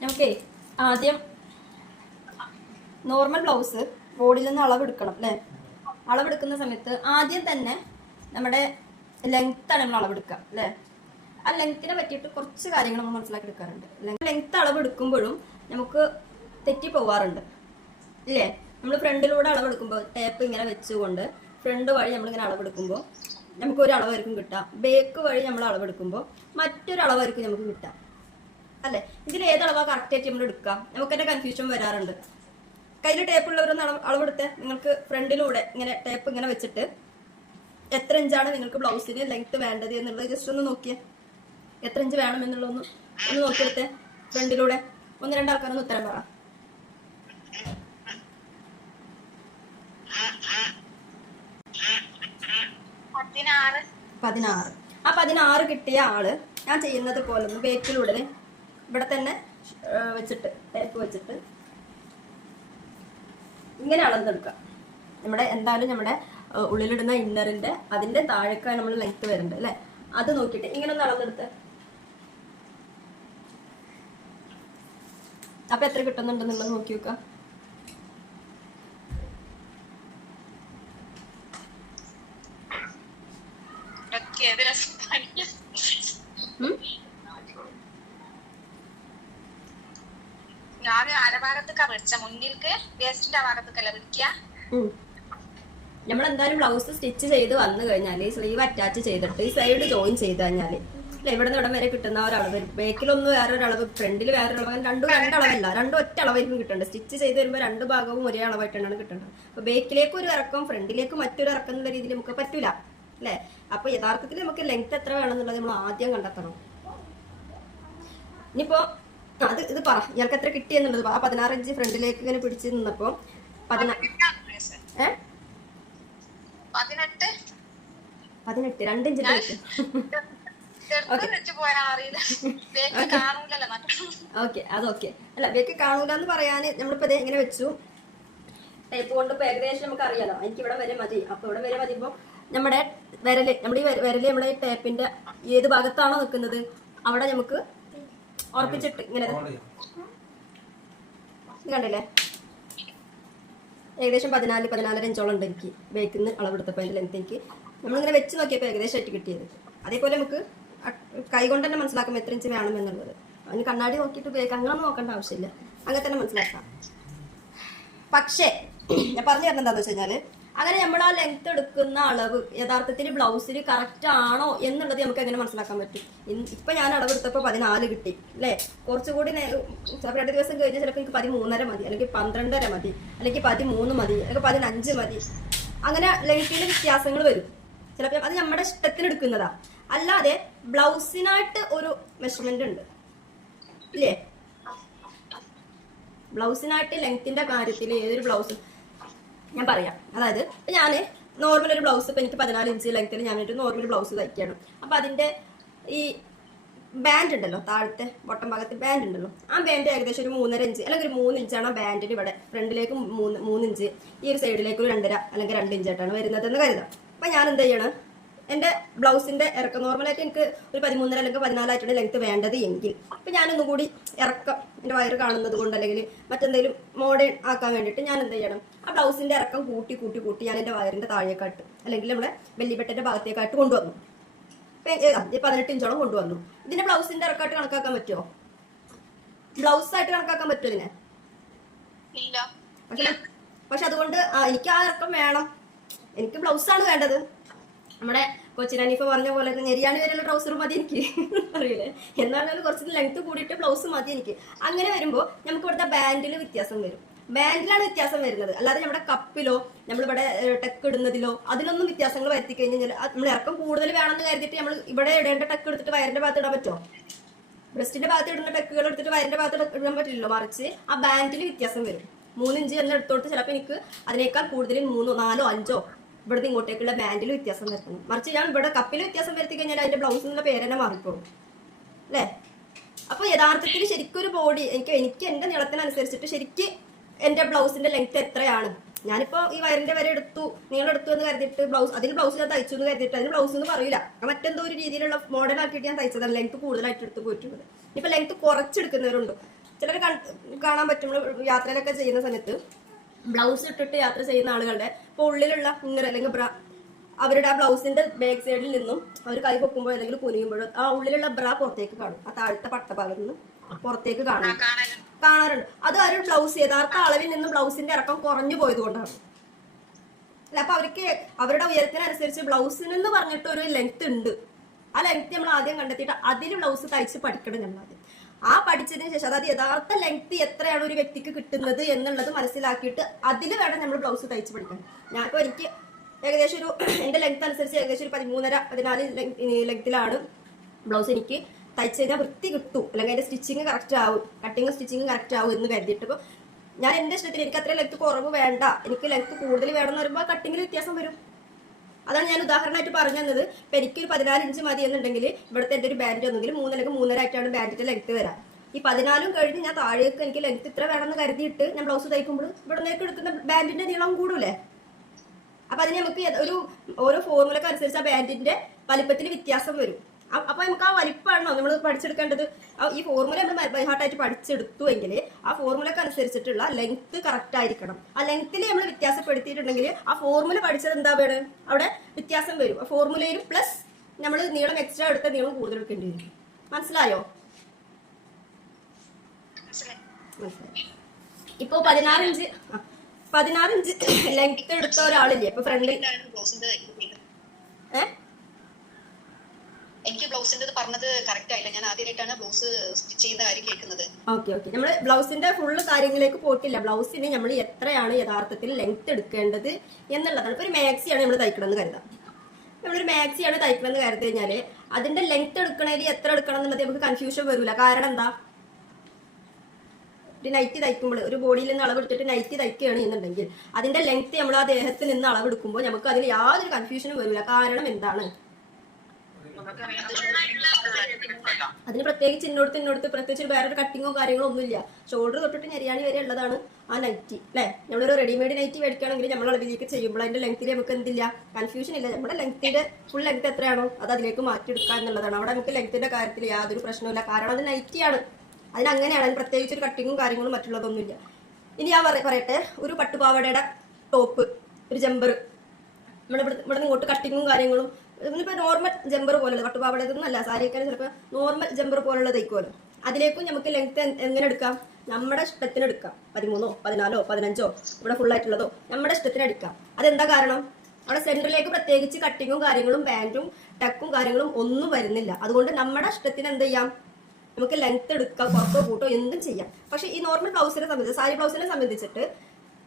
നമുക്കേ ആദ്യം normal blouse ബോഡിയിൽ നിന്ന് അളവെടുക്കണം അല്ലേ? അളവെടുക്കുന്ന സമയത്ത് ആദ്യം തന്നെ നമ്മുടെ ലെങ്ത്താണ് നമ്മൾ അളവെടുക്കുക അല്ലേ? ആ ലെങ്ത്തിനെ പറ്റിയിട്ട് കുറച്ച് കാര്യങ്ങൾ നമ്മൾ മനസ്സിലാക്കി എടുക്കാറുണ്ട്. ലെങ്ത്ത് അളവെടുക്കുമ്പോഴും നമുക്ക് തെറ്റി പോവാറുണ്ട് ഇല്ലേ? നമ്മൾ ഫ്രണ്ടിലൂടെ അളവെടുക്കുമ്പോൾ ടേപ്പ് ഇങ്ങനെ വെച്ചുകൊണ്ട് ഫ്രണ്ട് വഴി നമ്മളിങ്ങനെ അളവെടുക്കുമ്പോൾ നമുക്കൊരു അളവായിരിക്കും കിട്ടാം. ബേക്ക് വഴി നമ്മൾ അളവെടുക്കുമ്പോൾ മറ്റൊരു അളവായിരിക്കും നമുക്ക് കിട്ടാം അല്ലേ? ഇതിൽ ഏത് അളവാണ് കറക്റ്റായിട്ട് നമ്മൾ എടുക്കാം? നമുക്ക് തന്നെ കൺഫ്യൂഷൻ വരാറുണ്ട്. കയ്യിൽ ടേപ്പ് ഉള്ളവരൊന്ന് അളവെടുത്ത് നിങ്ങൾക്ക് ഫ്രണ്ടിലൂടെ ഇങ്ങനെ ടേപ്പ് ഇങ്ങനെ വെച്ചിട്ട് എത്ര ഇഞ്ചാണ് നിങ്ങൾക്ക് ബ്ലൗസിന് ലെങ്ത് വേണ്ടത് എന്നുള്ളത് ജസ്റ്റ് ഒന്ന് നോക്കിയേ. എത്ര ഇഞ്ച് വേണം എന്നുള്ളതൊന്ന് നോക്കിയെടുത്തേ ഫ്രണ്ടിലൂടെ. 1-2 ആൾക്കാരൊന്ന് ഉത്തരം പറ. 16. ആ 16 കിട്ടിയ ആള് ഞാൻ ചെയ്യുന്നത് പോലെ ഒന്ന് ബേക്കിലൂടെ ഇവിടെ തന്നെ വെച്ചിട്ട് ടേപ്പ് വെച്ചിട്ട് ഇങ്ങനെ അളന്നെടുക്കാം. നമ്മുടെ എന്തായാലും നമ്മുടെ ഉള്ളിലിടുന്ന ഇന്നറിന്റെ അതിന്റെ താഴേക്കാണ് നമ്മൾ ലെങ്ത് വരുന്നുണ്ട് അല്ലെ? അത് നോക്കിയിട്ട് ഇങ്ങനെ ഒന്ന് അളന്നെടുത്ത് അപ്പൊ എത്ര കിട്ടുന്നുണ്ടെന്നുള്ളത് നോക്കി നോക്കാം. നമ്മളെന്തായാലും ബ്ലൗസ് സ്റ്റിച്ച് ചെയ്ത് വന്നു കഴിഞ്ഞാല് സ്ലീവ് അറ്റാച്ച് ചെയ്തിട്ട് ഈ സൈഡ് ജോയിൻ ചെയ്ത് കഴിഞ്ഞാല് ഇവിടെ നിന്ന് ഇവിടം വരെ കിട്ടുന്ന ഒരളവ്, ബേക്കിലൊന്നും വേറൊരു അളവ്, ഫ്രണ്ടിൽ വേറൊരു അളവ്, രണ്ടളവല്ല, രണ്ടും ഒറ്റ അളവായിരിക്കും കിട്ടുന്നുണ്ട്. സ്റ്റിച്ച് ചെയ്ത് വരുമ്പോൾ 2 ഭാഗവും ഒരേ അളവായിട്ടാണ് കിട്ടുന്നത്. അപ്പൊ ബേക്കിലേക്ക് ഒരു ഇറക്കം ഫ്രണ്ടിലേക്ക് മറ്റൊരു ഇറക്കം എന്നുള്ള രീതിയിൽ നമുക്ക് പറ്റൂല അല്ലെ? അപ്പൊ യഥാർത്ഥത്തിൽ നമുക്ക് ലെങ്ത് എത്ര വേണമെന്നുള്ളത് നമ്മൾ ആദ്യം കണ്ടെത്തണം. ഇനിയിപ്പോ ഇത് പറ, ഇയാൾക്ക് എത്ര കിട്ടിയെന്നുള്ളത്. ആ 16 ഇഞ്ച് ഫ്രണ്ടിലേക്ക് ഇങ്ങനെ പിടിച്ച് നിന്നപ്പോ 18 2 ഇഞ്ച് ഓക്കെ അതൊക്കെ അല്ല, ബേക്ക് കാണൂല എന്ന് പറയാന് നമ്മളിപ്പോ ഇങ്ങനെ വെച്ചു. ടേപ്പ് കൊണ്ട് ഇപ്പൊ ഏകദേശം നമുക്ക് അറിയാലോ എനിക്ക് ഇവിടെ വരെ മതി. അപ്പൊ ഇവിടെ വരെ മതിപ്പോ നമ്മുടെ വിരല്, നമ്മുടെ ഈ വിരല് നമ്മുടെ ഈ ടേപ്പിന്റെ ഏത് ഭാഗത്താണോ നിൽക്കുന്നത് അവിടെ നമുക്ക് ഉറപ്പിച്ചിട്ട് ഇങ്ങനെ കണ്ടില്ലേ? ഏകദേശം 14-14.5 ഇഞ്ചോളം ഉണ്ട് എനിക്ക് ബേക്കിന്ന് അളവെടുത്തപ്പോൾ അതിന്റെ ലെങ്ത് എനിക്ക് നമ്മളിങ്ങനെ വെച്ച് നോക്കിയപ്പോൾ ഏകദേശം ആയിട്ട് കിട്ടിയത്. അതേപോലെ നമുക്ക് കൈ കൊണ്ട് തന്നെ മനസ്സിലാക്കാം എത്ര ഇഞ്ച് വേണം എന്നുള്ളത്. അതിന് കണ്ണാടി നോക്കിയിട്ട് ബേക്ക് അങ്ങനെയൊന്നും നോക്കേണ്ട ആവശ്യമില്ല, അങ്ങനെ തന്നെ മനസ്സിലാക്കാം. പക്ഷേ ഞാൻ പറഞ്ഞു തരുന്നത് എന്താണെന്ന് വെച്ച് കഴിഞ്ഞാൽ അങ്ങനെ നമ്മൾ ആ ലെങ്ത് എടുക്കുന്ന അളവ് യഥാർത്ഥത്തിൽ ബ്ലൗസിൽ കറക്റ്റ് ആണോ എന്നുള്ളത് നമുക്ക് എങ്ങനെ മനസ്സിലാക്കാൻ പറ്റും? ഇപ്പൊ ഞാൻ അളവെടുത്തപ്പോൾ 14 കിട്ടി അല്ലേ? കുറച്ചുകൂടി 2 ദിവസം കഴിഞ്ഞാൽ ചിലപ്പോൾ എനിക്ക് 13.5 മതി, അല്ലെങ്കിൽ 12.5 മതി, അല്ലെങ്കിൽ 13 മതി, അല്ലെങ്കിൽ 15 മതി. അങ്ങനെ ലെങ്ത്തിൽ വ്യത്യാസങ്ങൾ വരും. ചിലപ്പോൾ അത് നമ്മുടെ ഇഷ്ടത്തിന് എടുക്കുന്നതാ, അല്ലാതെ ബ്ലൗസിനായിട്ട് ഒരു മെഷർമെന്റ് ഉണ്ട് ഇല്ലേ? ബ്ലൗസിനായിട്ട് ലെങ്ത്തിന്റെ കാര്യത്തിൽ ഏതൊരു ബ്ലൗസും ഞാൻ പറയാം. അതായത് ഞാൻ നോർമൽ ഒരു ബ്ലൗസ് ഇപ്പൊ എനിക്ക് 14 ഇഞ്ച് ലെങ്ത്തിൽ ഞാനൊരു നോർമൽ ബ്ലൗസ് തയ്ക്കണം. അപ്പൊ അതിന്റെ ഈ ബാൻഡ് ഉണ്ടല്ലോ, താഴത്തെ ബോട്ടം ഭാഗത്ത് ബാൻഡ് ഉണ്ടല്ലോ, ആ ബാൻഡ് ഏകദേശം ഒരു 3.5 ഇഞ്ച് അല്ലെങ്കിൽ ഒരു 3 ഇഞ്ചാണ് ആ ബാൻഡിന് ഇവിടെ ഫ്രണ്ടിലേക്ക് 3 ഇഞ്ച്, ഈ ഒരു സൈഡിലേക്ക് ഒരു 2.5 അല്ലെങ്കിൽ 2 ഇഞ്ചായിട്ടാണ് വരുന്നത് എന്ന് കരുതാം. അപ്പൊ ഞാൻ എന്ത് ചെയ്യണം, എന്റെ ബ്ലൗസിന്റെ ഇറക്കം നോർമലായിട്ട് എനിക്ക് ഒരു 13 അല്ലെങ്കിൽ 14 ആയിട്ടാണ് ലെങ്ത് വേണ്ടത് എങ്കിൽ അപ്പൊ ഞാനൊന്നും കൂടി ഇറക്കം എന്റെ വയറ് കാണുന്നത് കൊണ്ട് അല്ലെങ്കിൽ മറ്റെന്തെങ്കിലും മോഡേൺ ആക്കാൻ വേണ്ടിയിട്ട് ഞാൻ എന്ത് ചെയ്യണം, ആ ബ്ലൗസിന്റെ ഇറക്കം കൂട്ടി ഞാൻ എന്റെ വയറിന്റെ താഴേക്കാട്ട് അല്ലെങ്കിൽ നമ്മളെ വെല്ലിപ്പെട്ടിന്റെ ഭാഗത്തേക്കായിട്ട് കൊണ്ടുവന്നു. 18 ഇഞ്ചോളം കൊണ്ടുവന്നു. ഇതിന്റെ ബ്ലൗസിന്റെ ഇറക്കായിട്ട് കണക്കാക്കാൻ പറ്റുമോ? ബ്ലൗസ് ആയിട്ട് കണക്കാക്കാൻ പറ്റുമോ ഇതിനെ? പക്ഷെ അതുകൊണ്ട് എനിക്ക് ആ ഇറക്കം വേണം, എനിക്ക് ബ്ലൗസാണ് വേണ്ടത്. നമ്മുടെ കൊച്ചിൻ ഹനീഫ പറഞ്ഞ പോലെ ഞെരിയാണി വരെയുള്ള ട്രൗസർ മതി എനിക്ക് അറിയില്ലേ? എന്ന് പറഞ്ഞാൽ കുറച്ച് ലെങ്ത് കൂടിയിട്ട് ബ്ലൗസ് മതി എനിക്ക്. അങ്ങനെ വരുമ്പോൾ നമുക്ക് ഇവിടുത്തെ ബാൻഡിൽ വ്യത്യാസം വരും. ബാൻഡിലാണ് വ്യത്യാസം വരുന്നത്, അല്ലാതെ നമ്മുടെ കപ്പിലോ നമ്മളിവിടെ ടെക്ക് ഇടുന്നതിലോ അതിലൊന്നും വ്യത്യാസങ്ങൾ വരുത്തി കഴിഞ്ഞാൽ നമ്മൾ ഇറക്കം കൂടുതൽ വേണമെന്ന് കരുതിയിട്ട് നമ്മൾ ഇവിടെ ഇടേണ്ട ടെക്ക് എടുത്തിട്ട് വയറിന്റെ ഭാഗത്ത് ഇടാൻ പറ്റുമോ? ബ്രസ്റ്റിന്റെ ഭാഗത്ത് ഇടുന്ന ടെക്കുകൾ എടുത്തിട്ട് വയറിന്റെ ഭാഗത്ത് ഇടാൻ പറ്റില്ലല്ലോ. മറിച്ച് ആ ബാൻഡിൽ വ്യത്യാസം വരും. 3 ഇഞ്ച് എല്ലാം എടുത്തോട്ട് ചിലപ്പോൾ എനിക്ക് അതിനേക്കാൾ കൂടുതൽ 3, 4, 5 ഇവിടുന്ന് ഇങ്ങോട്ടേക്കുള്ള ബാൻഡിൽ വ്യത്യാസം വരുത്തണം. മറിച്ച് ഞാൻ ഇവിടെ കപ്പിൽ വ്യത്യാസം വരുത്തി കഴിഞ്ഞാൽ അതിന്റെ ബ്ലൗസ് എന്നുള്ള പേര് തന്നെ മാറിപ്പോകും അല്ലേ? അപ്പൊ യഥാർത്ഥത്തിൽ ശരിക്കും ഒരു ബോഡി എനിക്ക് എന്റെ നീളത്തിനനുസരിച്ചിട്ട് ശരിക്കും എന്റെ ബ്ലൗസിന്റെ ലെങ്ത് എത്രയാണ് ഞാനിപ്പോ ഈ വയറിന്റെ വരെ എടുത്തു, നീളെടുത്തു എന്ന് കരുതിയിട്ട് അതിന് ബ്ലൗസ് ഞാൻ തയ്ച്ചു എന്ന് കരുതിയിട്ട് അതിന് ബ്ലൗസ് എന്ന് പറയില്ല. മറ്റെന്തോ ഒരു രീതിയിലുള്ള മോഡൽ ആക്കിയിട്ട് ഞാൻ തയ്ച്ചതാണ് ലെങ്ത് കൂടുതലായിട്ട് എടുത്ത് പോയിട്ടുള്ളത്. ഇപ്പൊ ലെങ്ത് കുറച്ചെടുക്കുന്നവരുണ്ട്. ചിലർ കാണാൻ പറ്റും യാത്രയിലൊക്കെ ചെയ്യുന്ന സമയത്ത് ബ്ലൗസ് ഇട്ടിട്ട് യാത്ര ചെയ്യുന്ന ആളുകളുടെ ഇപ്പോൾ ഉള്ളിലുള്ള ഇന്നർ അല്ലെങ്കിൽ ബ്ര അവരുടെ ആ ബ്ലൗസിന്റെ ബാക്ക് സൈഡിൽ നിന്നും അവർ കൈ പൊക്കുമ്പോൾ അല്ലെങ്കിൽ കുനിയുമ്പോഴോ ആ ഉള്ളിലുള്ള ബ്ര പുറത്തേക്ക് കാണും. ആ താഴത്തെ പട്ടഭാഗത്ത് നിന്ന് പുറത്തേക്ക് കാണാറുണ്ട്. അത് ആ ഒരു ബ്ലൗസ് യഥാർത്ഥ അളവിൽ നിന്നും ബ്ലൗസിന്റെ ഇറക്കം കുറഞ്ഞു പോയത് കൊണ്ടാണ്. അല്ല, അപ്പൊ അവർക്ക് അവരുടെ ഉയരത്തിനനുസരിച്ച് ബ്ലൗസിനെന്ന് പറഞ്ഞിട്ട് ഒരു ലെങ്ത് ഉണ്ട്. ആ ലെങ്ത് നമ്മൾ ആദ്യം കണ്ടെത്തിയിട്ട് അതിൽ ബ്ലൗസ് തയ്ച്ച് പഠിക്കണം. നമ്മൾ ആദ്യം ആ പഠിച്ചതിന് ശേഷം അതായത് യഥാർത്ഥ ലെങ്ത് എത്രയാണ് ഒരു വ്യക്തിക്ക് കിട്ടുന്നത് എന്നുള്ളത് മനസ്സിലാക്കിയിട്ട് അതിൽ വേണം നമ്മൾ ബ്ലൗസ് തയ്ച്ച് പഠിക്കാൻ. ഞാനിപ്പോൾ എനിക്ക് ഏകദേശം ഒരു എൻ്റെ ലെങ്ത് അനുസരിച്ച് ഏകദേശം ഒരു 13.5-14 ലെങ്ത്തിലാണ് ബ്ലൗസ് എനിക്ക് തയ്ച്ച് കഴിഞ്ഞാൽ വൃത്തി കിട്ടും, അല്ലെങ്കിൽ അതിന്റെ സ്റ്റിച്ചിങ് കറക്റ്റ് ആവും, കട്ടിങ് സ്റ്റിച്ചിങ് കറക്റ്റ് ആവും എന്ന് കരുതിയിട്ട് ഇപ്പോൾ ഞാൻ എൻ്റെ ഇഷ്ടത്തിന് എനിക്ക് അത്ര ലെങ്ത് കുറവ് വേണ്ട, എനിക്ക് ലെങ്ത് കൂടുതൽ വേണമെന്ന് പറയുമ്പോൾ കട്ടിങ്ങിൽ വ്യത്യാസം വരും. അതാണ് ഞാൻ ഉദാഹരണമായിട്ട് പറഞ്ഞു തന്നത്. ഇപ്പം എനിക്കൊരു 14 ഇഞ്ച് മതി എന്നുണ്ടെങ്കിൽ ഇവിടുത്തെ എൻ്റെ ഒരു ബാൻഡ് ഒന്നെങ്കിൽ 3 അല്ലെങ്കിൽ 3.5 ആയിട്ടാണ് ബാൻഡിന്റെ ലെങ്ത് വരാം. ഈ 14 കഴിഞ്ഞ് ഞാൻ താഴേക്ക് എനിക്ക് ലെങ്ത് ഇത്ര വേണമെന്ന് കരുതിയിട്ട് ഞാൻ ബ്ലൗസ് തയ്ക്കുമ്പോൾ ഇവിടെ നിന്നേക്ക് എടുക്കുന്ന ബാൻഡിന്റെ നീളം കൂടൂലേ. അപ്പൊ അതിന് നമുക്ക് ഓരോ ഫോർമുലക്ക് അനുസരിച്ച് ആ ബാൻഡിന്റെ വലിപ്പത്തിന് വ്യത്യാസം വരും. അപ്പൊ നമുക്ക് ആ വലിപ്പമാണോ നമ്മൾ പഠിച്ചെടുക്കേണ്ടത്? ഈ ഫോർമുല നമ്മൾ ബൈഹാർട്ടായിട്ട് പഠിച്ചെടുത്തു എങ്കിൽ ആ ഫോർമുലക്ക് അനുസരിച്ചിട്ടുള്ള ലെങ്ത് കറക്റ്റ് ആയിരിക്കണം. ആ ലെങ്ത്തിൽ നമ്മൾ വ്യത്യാസപ്പെടുത്തിയിട്ടുണ്ടെങ്കിൽ ആ ഫോർമുല പഠിച്ചത് എന്താ വേണം, അവിടെ വ്യത്യാസം വരും. ആ ഫോർമുലയിലും പ്ലസ് നമ്മൾ നീളം എക്സ്ട്രാ എടുത്ത നീളം കൂടുതൽ എടുക്കേണ്ടി വരും. മനസ്സിലായോ? ഇപ്പൊ 16 ഇഞ്ച് ലെങ്ത് എടുത്ത ഒരാളില്ലേ ഇപ്പൊ ഫ്രണ്ടിൽ എനിക്ക് ബ്ലൗസിന്റെ പറഞ്ഞത് കറക്റ്റ് ആയില്ല. ഞാൻ ആദ്യമായിട്ടാണ് ബ്ലൗസ് സ്റ്റിച്ച് ചെയ്യുന്ന കാര്യം കേൾക്കുന്നത്. ഓക്കെ നമ്മൾ ബ്ലൗസിന്റെ ഫുള്ള് കാര്യങ്ങളിലേക്ക് പോയിട്ടില്ല. ബ്ലൗസിന് നമ്മൾ എത്രയാണ് യഥാർത്ഥത്തിൽ ലെങ്ത് എടുക്കേണ്ടത് എന്നുള്ളതാണ്. ഇപ്പൊ ഒരു മാക്സിയാണ് നമ്മൾ തയ്ക്കണമെന്ന് കരുതാം. നമ്മളൊരു മാക്സിയാണ് തയ്ക്കണമെന്ന് കരുതി കഴിഞ്ഞാല് അതിന്റെ ലെങ്ത് എടുക്കണേൽ എത്ര എടുക്കണം എന്നുള്ളത് നമുക്ക് കൺഫ്യൂഷൻ വരില്ല. കാരണം എന്താ, ഒരു നൈറ്റി തയ്ക്കുമ്പോൾ ഒരു ബോഡിയിൽ നിന്ന് അളവെടുത്തിട്ട് നൈറ്റി തയ്ക്കുകയാണ് എന്നുണ്ടെങ്കിൽ അതിന്റെ ലെങ്ത് നമ്മൾ ആ ദേഹത്തിൽ നിന്ന് അളവെടുക്കുമ്പോൾ നമുക്ക് അതിൽ യാതൊരു കൺഫ്യൂഷനും വരില്ല. കാരണം എന്താണ്, അതിന് പ്രത്യേകിച്ച് ഇന്നോടത്ത് പ്രത്യേകിച്ച് വേറൊരു കട്ടിങ്ങോ കാര്യങ്ങളോ ഒന്നുമില്ല. ഷോൾഡർ തൊട്ടിട്ട് ഞെരിയാണി വരെ ഉള്ളതാണ് ആ നൈറ്റി അല്ലെ. നമ്മളൊരു റെഡിമെയ്ഡ് നൈറ്റി മേടിക്കുകയാണെങ്കിൽ നമ്മൾ അളവിലേക്ക് ചെയ്യുമ്പോൾ അതിന്റെ ലെങ്ത്തിൽ നമുക്ക് എന്തില്ല, കൺഫ്യൂഷൻ ഇല്ല. നമ്മുടെ ലെങ്ത്തിന്റെ ഫുൾ ലെങ്ത് എത്രയാണോ അത് അതിലേക്ക് മാറ്റിയെടുക്കുക എന്നുള്ളതാണ്. അവിടെ നമുക്ക് ലെങ്ത്തിന്റെ കാര്യത്തിൽ യാതൊരു പ്രശ്നമില്ല. കാരണം അത് നൈറ്റിയാണ്, അതിനങ്ങനെയാണ്. അതിന് പ്രത്യേകിച്ച് ഒരു കട്ടിങ്ങും കാര്യങ്ങളും മറ്റുള്ളതൊന്നുമില്ല. ഇനി ഞാൻ പറയട്ടെ, ഒരു പട്ടുപാവടയുടെ ടോപ്പ്, ഒരു ജമ്പർ, ഇവിടെ ഇങ്ങോട്ട് കട്ടിങ്ങും കാര്യങ്ങളും ഇപ്പൊ നോർമൽ ജമ്പർ പോലുള്ളത്, പട്ടുപാവടയൊന്നും അല്ല, സാരിയൊക്കെ ചിലപ്പോൾ നോർമൽ ജമ്പർ പോലുള്ളത് തയ്ക്കുമല്ലോ. അതിലേക്കും നമുക്ക് ലെങ്ത് എങ്ങനെ എടുക്കാം, നമ്മുടെ ഇഷ്ടത്തിന് എടുക്കാം. 13, 14, 15 ഇവിടെ ഫുൾ ആയിട്ടുള്ളതോ നമ്മുടെ ഇഷ്ടത്തിന് എടുക്കാം. അതെന്താ കാരണം, അവിടെ സെന്ററിലേക്ക് പ്രത്യേകിച്ച് കട്ടിങ്ങും കാര്യങ്ങളും പാൻറ്റും ടക്കും കാര്യങ്ങളും ഒന്നും വരുന്നില്ല. അതുകൊണ്ട് നമ്മുടെ ഇഷ്ടത്തിന് എന്ത് ചെയ്യാം, നമുക്ക് ലെങ്ത് എടുക്കാം, കുറത്തോ കൂട്ടോ എന്തും ചെയ്യാം. പക്ഷെ ഈ നോർമൽ ബ്ലൗസിനെ സംബന്ധിച്ച്, സാരി ബ്ലൗസിനെ സംബന്ധിച്ചിട്ട്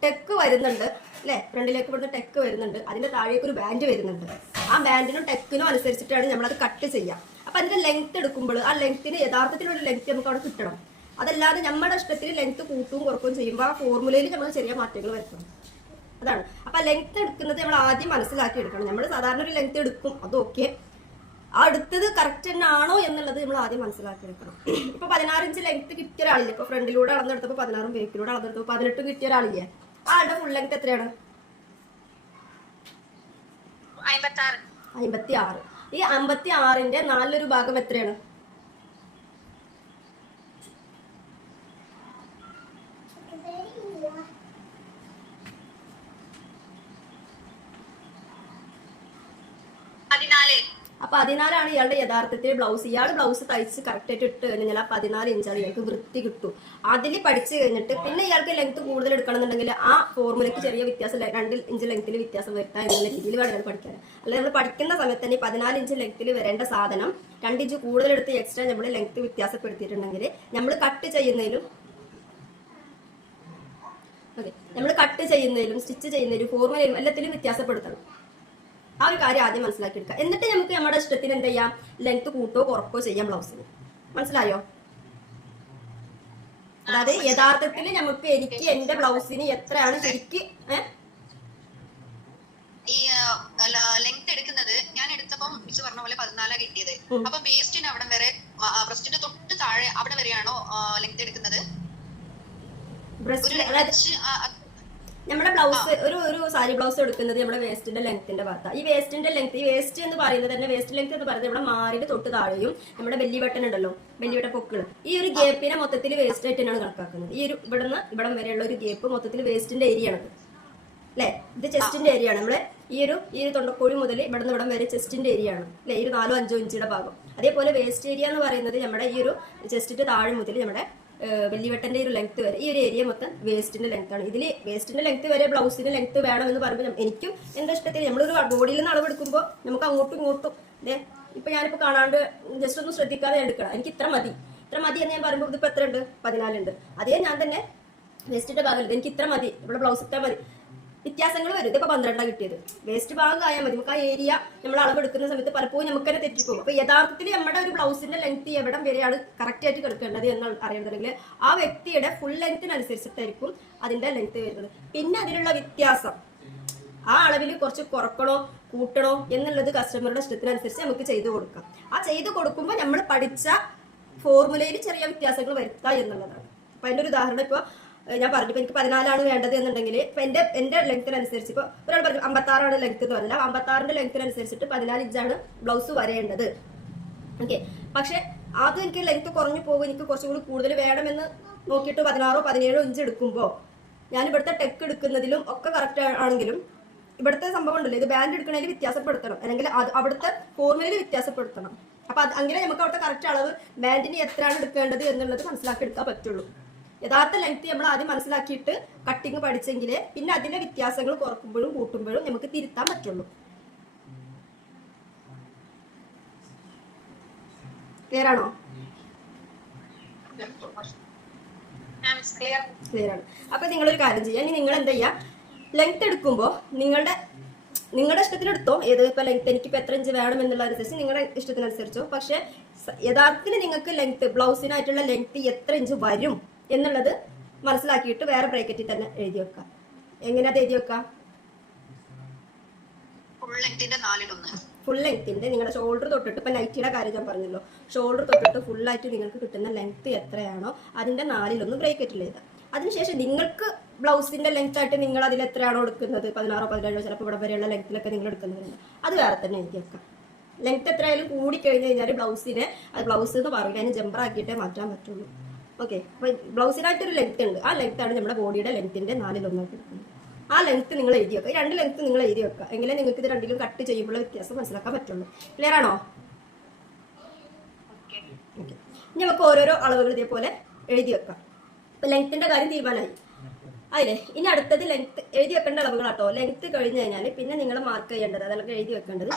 ടെക്ക് വരുന്നുണ്ട് അല്ലെ, ഫ്രണ്ടിലേക്ക് ഇവിടുന്ന് ടെക്ക് വരുന്നുണ്ട്, അതിന്റെ താഴേക്ക് ഒരു ബാൻഡ് വരുന്നുണ്ട്. ആ ബാൻഡിനും ടെക്കിനും അനുസരിച്ചിട്ടാണ് നമ്മളത് കട്ട് ചെയ്യാം. അപ്പൊ അതിന്റെ ലെങ്ത് എടുക്കുമ്പോൾ ആ ലെങ്ത്തിന് യഥാർത്ഥത്തിലൊരു ലെങ്ത് നമുക്ക് അവിടെ കിട്ടണം. അതല്ലാതെ നമ്മുടെ ഇഷ്ടത്തിന് ലെങ്ത് കൂട്ടും കുറക്കുകയും ചെയ്യുമ്പോൾ ആ ഫോർമുലയിൽ നമ്മൾ ചെറിയ മാറ്റങ്ങൾ വരുത്തണം. അതാണ്. അപ്പൊ ലെങ്ത് എടുക്കുന്നത് നമ്മൾ ആദ്യം മനസ്സിലാക്കി എടുക്കണം. നമ്മൾ സാധാരണ ഒരു ലെങ്ത് എടുക്കും, അത് ഓക്കെ, ആ അടുത്തത് കറക്റ്റ് തന്നെ ആണോ എന്നുള്ളത് നമ്മൾ ആദ്യം മനസ്സിലാക്കി എടുക്കണം. ഇപ്പൊ 16 ഇഞ്ച് ലെങ്ത് കിട്ടിയ ഒരാളില്ലേ, ഇപ്പൊ ഫ്രണ്ടിലൂടെ അളന്നെടുത്തപ്പോൾ 16, ബേക്കിലൂടെ അളന്നെടുത്തപ്പോൾ 18 കിട്ടിയ ഒരാളില്ലേ, ആ ആളുടെ ഫുൾ ലെങ്ത് എത്രയാണ്? 56. ഈ 56ന്റെ 4 ഭാഗം എത്രയാണ്? അപ്പൊ 14 ഇയാളുടെ യഥാർത്ഥത്തിൽ ബ്ലൗസ്. ഇയാൾ ബ്ലൗസ് തയ്ച്ച് കറക്റ്റ് ആയിട്ട് ഇട്ട് കഴിഞ്ഞാൽ 14 ഇഞ്ചാണ് ഇയാൾക്ക് വൃത്തി കിട്ടും. അതിൽ പഠിച്ചു കഴിഞ്ഞിട്ട് പിന്നെ ഇയാൾക്ക് ലെങ്ത് കൂടുതൽ എടുക്കണം എന്നുണ്ടെങ്കിൽ ആ ഫോർമുലയ്ക്ക് ചെറിയ വ്യത്യാസം, 2 ഇഞ്ച് ലെങ്ത്തിൽ വ്യത്യാസം വരുത്താൻ എന്നുള്ള രീതിയിൽ വേണം പഠിക്കാൻ. അല്ലെങ്കിൽ നമ്മൾ പഠിക്കുന്ന സമയത്ത് തന്നെ 14 ഇഞ്ച് ലെങ്ത്തിൽ വരേണ്ട സാധനം 2 ഇഞ്ച് കൂടുതൽ എടുത്ത് എക്സ്ട്രാ നമ്മൾ ലെങ്ത് വ്യത്യാസപ്പെടുത്തിയിട്ടുണ്ടെങ്കിൽ നമ്മൾ കട്ട് ചെയ്യുന്നതിലും സ്റ്റിച്ച് ചെയ്യുന്നതിലും ഫോർമുലയിലും എല്ലാത്തിലും വ്യത്യാസപ്പെടുത്തണം. ആ ഒരു കാര്യം ആദ്യം മനസ്സിലാക്കിയെടുക്കുക. എന്നിട്ട് നമുക്ക് നമ്മുടെ ഇഷ്ടത്തിന് എന്ത് ചെയ്യാം, ലെങ്ത് കൂട്ടോ കുറക്കോ ചെയ്യാം ബ്ലൗസിന്. മനസ്സിലായോ? അതായത് യഥാർത്ഥത്തിൽ നമുക്ക് എനിക്ക് എന്റെ ബ്ലൗസിന് എത്രയാണ് ശരിക്ക് ഈ ലെങ്ത് എടുക്കുന്നത്. ഞാൻ എടുത്തപ്പം മിസ് പറഞ്ഞ പോലെ 14 കിട്ടിയത്. അപ്പൊ വേസ്റ്റിന് അവിടെ വരെ, ബ്രസ്റ്റിന്റെ തൊട്ട് താഴെ അവിടെ വരെയാണോ ലെങ്ത് എടുക്കുന്നത്? നമ്മുടെ ബ്ലൗസ് ഒരു സാരി ബ്ലൗസ് എടുക്കുന്നത് നമ്മുടെ വേസ്റ്റിന്റെ ലെങ്ത്തിന്റെ ഭാഗത്താണ്. ഈ വേസ്റ്റിന്റെ ലെങ്ത്, ഈ വേസ്റ്റ് എന്ന് പറയുന്നത് തന്നെ, വേസ്റ്റ് ലെങ്ത് എന്ന് പറയുന്നത് നമ്മുടെ മാറിന്റെ തൊട്ട് താഴെയും നമ്മുടെ ബെല്ലി ബട്ടൺ ഉണ്ടല്ലോ, ബെല്ലി ബട്ടൺ പൊക്കിള്, ഈ ഒരു ഗ്യാപ്പിനെ മൊത്തത്തിൽ വേസ്റ്റ് ആയിട്ട് തന്നെയാണ് കണക്കാക്കുന്നത്. ഈ ഒരു ഇവിടുന്ന് ഇവിടം വരെയുള്ള ഒരു ഗ്യാപ്പ് മൊത്തത്തിൽ വേസ്റ്റിന്റെ ഏരിയ ആണ് അല്ലെ. ഇത് ചെസ്റ്റിന്റെ ഏരിയ ആണ്. നമ്മള് ഈ ഒരു തൊണ്ടക്കോഴി മുതൽ ഇവിടുന്ന് ഇവിടം വരെ ചെസ്റ്റിന്റെ ഏരിയ ആണ് അല്ലെ, ഈ ഒരു 4-5 ഇഞ്ചിയുടെ ഭാഗം. അതേപോലെ വേസ്റ്റ് ഏരിയ എന്ന് പറയുന്നത് നമ്മുടെ ഈ ഒരു ചെസ്റ്റിന്റെ താഴെ മുതൽ നമ്മുടെ വെല്ലിവെട്ടന്റെ ഒരു ലെങ്ത് വരെ, ഈ ഒരു ഏരിയ മൊത്തം വേസ്റ്റിന്റെ ലെങ്ത് ആണ്. ഇതിൽ വേസ്റ്റിന്റെ ലെങ്ത് വരെ ബ്ലൗസിന്റെ ലെങ്ത് വേണം എന്ന് പറയുമ്പോൾ എനിക്കും എന്റെ ഇഷ്ടത്തിൽ നമ്മളൊരു ബോഡിയിൽ നിന്ന് അളവെടുക്കുമ്പോൾ നമുക്ക് അങ്ങോട്ടും ഇങ്ങോട്ടും ഇപ്പൊ ഞാനിപ്പോ കാണാണ്ട് ജസ്റ്റ് ഒന്നും ശ്രദ്ധിക്കാതെ എടുക്കണം, എനിക്ക് ഇത്ര മതി എന്ന് ഞാൻ പറയുമ്പോൾ ഇതിപ്പോ എത്ര ഉണ്ട്, 14 ഉണ്ട്. അതേ ഞാൻ തന്നെ വേസ്റ്റിന്റെ ഭാഗം എനിക്ക് ഇത്ര മതി, ഇവിടെ ബ്ലൗസ് ഇത്ര മതി, വ്യത്യാസങ്ങൾ വരും. ഇതിപ്പോ 12 കിട്ടിയത്, വേസ്റ്റ് ഭാഗം ആയാൽ മതി. നമുക്ക് ആ ഏരിയ നമ്മൾ അളവെടുക്കുന്ന സമയത്ത് പലപ്പോഴും നമുക്ക് തന്നെ തെറ്റിപ്പോകും. അപ്പൊ യഥാർത്ഥത്തിൽ നമ്മുടെ ഒരു ബ്ലൗസിന്റെ ലെങ്ത് എവിടം വരെയാണ് കറക്റ്റ് ആയിട്ട് കിടക്കേണ്ടത് എന്ന് അറിയണമെന്നുണ്ടെങ്കിൽ ആ വ്യക്തിയുടെ ഫുൾ ലെങ്ത്തിനനുസരിച്ചിട്ടായിരിക്കും അതിന്റെ ലെങ്ത് വരുന്നത്. പിന്നെ അതിലുള്ള വ്യത്യാസം ആ അളവിൽ കുറച്ച് കുറക്കണോ കൂട്ടണോ എന്നുള്ളത് കസ്റ്റമറുടെ ഇഷ്ടത്തിനനുസരിച്ച് നമുക്ക് ചെയ്തു കൊടുക്കാം. ആ ചെയ്തു കൊടുക്കുമ്പോൾ നമ്മൾ പഠിച്ച ഫോർമുലയിൽ ചെറിയ വ്യത്യാസങ്ങൾ വരുത്തുക എന്നുള്ളതാണ്. അപ്പൊ അതിന്റെ ഒരു ഉദാഹരണം ഇപ്പൊ ഞാൻ പറഞ്ഞു, ഇപ്പൊ എനിക്ക് 14 വേണ്ടത് എന്നുണ്ടെങ്കിൽ ഇപ്പൊ എന്റെ ലെങ്ത്തിനനുസരിച്ച് ഇപ്പൊ ഒരാൾ പറഞ്ഞു 56 ലെങ്ത് എന്ന് പറഞ്ഞാൽ 56ന്റെ ലെങ്ത്തിനനുസരിച്ചിട്ട് 14 ഇഞ്ചാണ് ബ്ലൗസ് വരേണ്ടത്. ഓക്കെ, പക്ഷെ അത് എനിക്ക് ലെങ്ത് കുറഞ്ഞു പോകും, എനിക്ക് കുറച്ചും കൂടി കൂടുതൽ വേണമെന്ന് നോക്കിയിട്ട് 16-17 ഇഞ്ച് എടുക്കുമ്പോൾ ഞാൻ ഇവിടുത്തെ ടെക്ക് എടുക്കുന്നതിലും ഒക്കെ കറക്റ്റ് ആണെങ്കിലും ഇവിടുത്തെ സംഭവം ഉണ്ടല്ലോ, ഇത് ബാൻഡ് എടുക്കുന്നതിൽ വ്യത്യാസപ്പെടുത്തണം, അല്ലെങ്കിൽ അവിടുത്തെ ഫോർമുലയിൽ വ്യത്യാസപ്പെടുത്തണം. അപ്പൊ അങ്ങനെ നമുക്ക് അവിടുത്തെ കറക്റ്റ് അളവ് ബാൻഡിന് എത്രയാണ് എടുക്കേണ്ടത് എന്നുള്ളത് മനസ്സിലാക്കി എടുക്കാൻ പറ്റുള്ളൂ. യഥാർത്ഥ ലെങ്ത് നമ്മൾ ആദ്യം മനസ്സിലാക്കിയിട്ട് കട്ടിങ് പഠിച്ചെങ്കിലേ പിന്നെ അതിന്റെ വ്യത്യാസങ്ങൾ കുറക്കുമ്പോഴും കൂട്ടുമ്പോഴും നമുക്ക് തിരുത്താൻ പറ്റുള്ളൂ. ക്ലിയർ ആണോ? ക്ലിയർ ആണ്. അപ്പൊ നിങ്ങളൊരു കാര്യം ചെയ്യാം, ഇനി നിങ്ങൾ എന്താ ചെയ്യാ, ലെങ്ത് എടുക്കുമ്പോൾ നിങ്ങളുടെ ഇഷ്ടത്തിനെടുത്തോ, ഏത് ഇപ്പൊ ലെങ്ത് എനിക്കിപ്പോ എത്ര ഇഞ്ച് വേണം എന്നുള്ളതനുസരിച്ച് നിങ്ങളുടെ ഇഷ്ടത്തിനനുസരിച്ചോ. പക്ഷെ യഥാർത്ഥത്തിൽ നിങ്ങൾക്ക് ലെങ്ത് ബ്ലൗസിനായിട്ടുള്ള ലെങ്ത് എത്ര ഇഞ്ച് വരും എന്നുള്ളത് മനസ്സിലാക്കിയിട്ട് വേറെ ബ്രാക്കറ്റിൽ തന്നെ എഴുതി വെക്കാം. എങ്ങനെ അത് എഴുതി വെക്കാം? ഫുൾ ലെങ്ത്തിന്റെ നിങ്ങളുടെ ഷോൾഡർ തൊട്ടിട്ട്, ഇപ്പൊ നൈറ്റിയുടെ കാര്യം ഞാൻ പറഞ്ഞല്ലോ, ഷോൾഡർ തൊട്ടിട്ട് ഫുള്ളായിട്ട് നിങ്ങൾക്ക് കിട്ടുന്ന ലെങ്ത് എത്രയാണോ അതിന്റെ 4 ബ്രാക്കറ്റിൽ എഴുതാം. അതിനുശേഷം നിങ്ങൾക്ക് ബ്ലൗസിന്റെ ലെങ്ത് ആയിട്ട് നിങ്ങൾ അതിൽ എത്രയാണോ എടുക്കുന്നത്, 16-17 ചിലപ്പോൾ ഇവിടെ വരെയുള്ള ലെങ്ത്തിലൊക്കെ നിങ്ങൾ എടുക്കുന്നുണ്ട്, അത് വേറെ തന്നെ എഴുതി വെക്കാം. ലെങ്ത് എത്രയായാലും കൂടി കഴിഞ്ഞ് കഴിഞ്ഞാൽ ബ്ലൗസിനെ അത് ബ്ലൗസ് എന്ന് പറയില്ല, അതിന് ജമ്പർ ആക്കിയിട്ടേ മാറ്റാൻ പറ്റുള്ളൂ. ഓക്കെ, അപ്പൊ ബ്ലൗസിനായിട്ടൊരു ലെങ്ത് ഉണ്ട്, ആ ലെങ്ത് ആണ് നമ്മുടെ ബോഡിയുടെ ലെങ്ത്തിന്റെ 4 എടുക്കുന്നത്. ആ ലെങ്ത് നിങ്ങൾ എഴുതി വെക്കുക, 2 ലെങ്ത് നിങ്ങൾ എഴുതി വെക്കുക, എങ്കിലേ നിങ്ങൾക്ക് ഇത് രണ്ടിലും കട്ട് ചെയ്യുമ്പോൾ വ്യത്യാസം മനസ്സിലാക്കാൻ പറ്റുള്ളൂ. ക്ലിയർ ആണോ? ഓക്കെ, ഇനി നമുക്ക് ഓരോരോ അളവുകൾ ഇതേപോലെ എഴുതി വെക്കാം. ഇപ്പൊ ലെങ്ത്തിന്റെ കാര്യം തീരുമാനമായി അതിലെ. ഇനി അടുത്തത് ലെങ്ത് എഴുതി വെക്കേണ്ട അളവുകളാട്ടോ. ലെങ്ത് കഴിഞ്ഞ് കഴിഞ്ഞാൽ പിന്നെ നിങ്ങൾ മാർക്ക് ചെയ്യേണ്ടത്, അതൊക്കെ എഴുതി വെക്കേണ്ടത്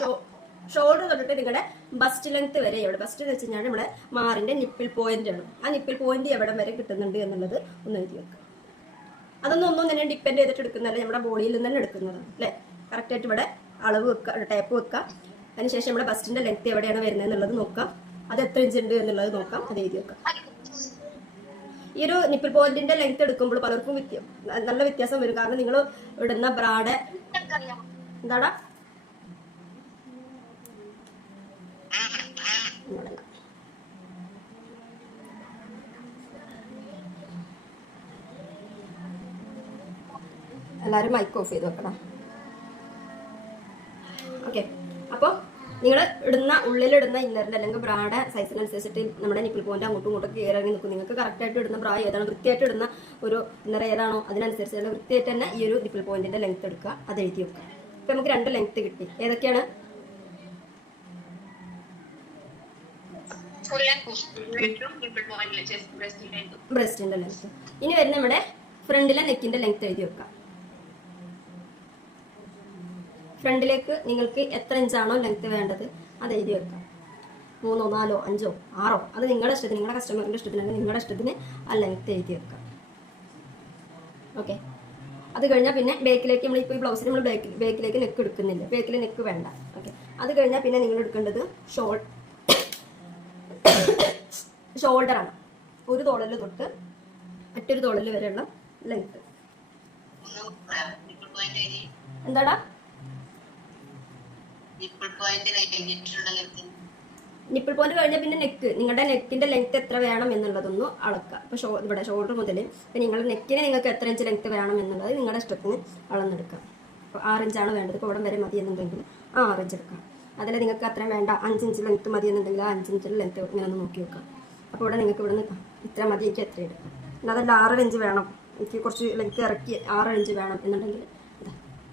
ഷോൾഡർ തൊട്ടിട്ട് നിങ്ങളുടെ ബസ്റ്റ് ലെങ്ത് വരെ എവിടെ, ബസ്റ്റ് എന്ന് വെച്ച് കഴിഞ്ഞാൽ നമ്മുടെ മാറിന്റെ നിപ്പിൾ പോയിന്റ് ആണ്. ആ നിപ്പിൾ പോയിന്റ് എവിടെ വരെ കിട്ടുന്നുണ്ട് എന്നുള്ളത് ഒന്ന് എഴുതി വെക്കുക. ഒന്നും തന്നെ ഡിപ്പെൻഡ് ചെയ്തിട്ട് എടുക്കുന്നതല്ല, നമ്മുടെ ബോഡിയിൽ നിന്ന് തന്നെ എടുക്കുന്നതാണ് അല്ലേ. കറക്റ്റായിട്ട് ഇവിടെ അളവ് വെക്കുക, ടേപ്പ് വെക്കുക. അതിനുശേഷം നമ്മുടെ ബസ്റ്റിന്റെ ലെങ്ത് എവിടെയാണ് വരുന്നത് എന്നുള്ളത് നോക്കാം, അത് എത്ര ഇഞ്ച് ഉണ്ട് എന്നുള്ളത് നോക്കാം, അത് എഴുതി വെക്കാം. ഈ ഒരു നിപ്പിൾ പോയിന്റിന്റെ ലെങ്ത് എടുക്കുമ്പോൾ പലർക്കും നല്ല വ്യത്യാസം വരും. കാരണം നിങ്ങൾ ഇടുന്ന ബ്രാഡ് എന്താടാ എല്ലാവരും മൈക്ക് ഓഫ് ചെയ്ത് വെക്കണം. ഓക്കെ, അപ്പോൾ നിങ്ങൾ ഉള്ളിലിടുന്ന ഇന്നറിന്റെ അല്ലെങ്കിൽ ബ്രായുടെ സൈസിനനുസരിച്ചിട്ട് നമ്മുടെ നിപ്പിൾ പോയിന്റ് അങ്ങോട്ടും ഇങ്ങോട്ടും കയറി നിൽക്കും. നിങ്ങൾക്ക് കറക്റ്റായിട്ട് ഇടുന്ന ബ്രാ ഏതാണ്, വൃത്തിയായിട്ട് ഇടുന്ന ഒരു ഇന്നർ ഏതാണോ അതിനനുസരിച്ച് വൃത്തിയായിട്ട് തന്നെ ഈ ഒരു നിപ്പിൾ പോയിന്റിന്റെ ലെങ്ത് എടുക്കുക, അത് എഴുതി വെക്കുക. ഇപ്പൊ നമുക്ക് 2 ലെങ്ത് കിട്ടി. ഏതൊക്കെയാണ്? ബ്രസ്റ്റിന്റെ ലെങ്ത്. ഇനി വരുന്ന നമ്മുടെ ഫ്രണ്ടിലെ നെക്കിന്റെ ലെങ്ത് എഴുതി വെക്കാം. ഫ്രണ്ടിലേക്ക് നിങ്ങൾക്ക് എത്ര ഇഞ്ചാണോ ലെങ്ത് വേണ്ടത് അത് എഴുതി വെക്കാം. 3, 4, 5, 6 അത് നിങ്ങളുടെ ഇഷ്ടത്തിന്, നിങ്ങളുടെ കസ്റ്റമറിന്റെ ഇഷ്ടത്തിന്, നിങ്ങളുടെ ഇഷ്ടത്തിന് ആ ലെങ്ത് എഴുതി വെക്കാം. ഓക്കെ, അത് കഴിഞ്ഞാൽ പിന്നെ ബേക്കിലേക്ക് നമ്മളിപ്പോൾ ഈ ബ്ലൗസിൽ നമ്മൾ ബേക്കിലേക്ക് നെക്ക് എടുക്കുന്നില്ല, ബേക്കിൽ നെക്ക് വേണ്ട. ഓക്കെ, അത് കഴിഞ്ഞാൽ പിന്നെ നിങ്ങൾ എടുക്കേണ്ടത് ഷോൾഡറാണ്. ഒരു തോളല് തൊട്ട് മറ്റൊരു തോളല് വരെയുള്ള ലെങ്ത്. എന്താടാ നിപ്പിൾ പോയിന്റ് കഴിഞ്ഞാൽ പിന്നെ നെക്ക്, നിങ്ങളുടെ നെക്കിന്റെ ലെങ്ത് എത്ര വേണം എന്നുള്ളതൊന്ന് അളക്കുക. അപ്പോൾ ഇവിടെ ഷോൾഡർ മുതൽ നിങ്ങളുടെ നെക്കിന് നിങ്ങൾക്ക് എത്ര ഇഞ്ച് ലെങ്ത് വേണം എന്നുള്ളത് നിങ്ങളുടെ ഇഷ്ടത്തിന് അളന്നെടുക്കാം. അപ്പോൾ 6 ഇഞ്ചാണ് വേണ്ടത്, ഇപ്പോൾ ഇവിടെ വരെ മതി എന്നുണ്ടെങ്കിൽ 6 ഇഞ്ച് എടുക്കാം. അതിൽ നിങ്ങൾക്ക് അത്രയും വേണ്ട 5 ഇഞ്ച് ലെങ്ത് മതി എന്നുണ്ടെങ്കിൽ 5 ഇഞ്ച് ലെങ്ത് ഇങ്ങനെ ഒന്ന് നോക്കി വെക്കാം. അപ്പോൾ ഇവിടെ നിങ്ങൾക്ക് ഇവിടെ നിന്ന് ഇത്ര മതി, എനിക്ക് എത്ര എടുക്കാം. പിന്നെ അതല്ല 6 ഇഞ്ച് വേണം, എനിക്ക് കുറച്ച് ലെങ്ത് ഇറക്കി 6 ഇഞ്ച് വേണം എന്നുണ്ടെങ്കിൽ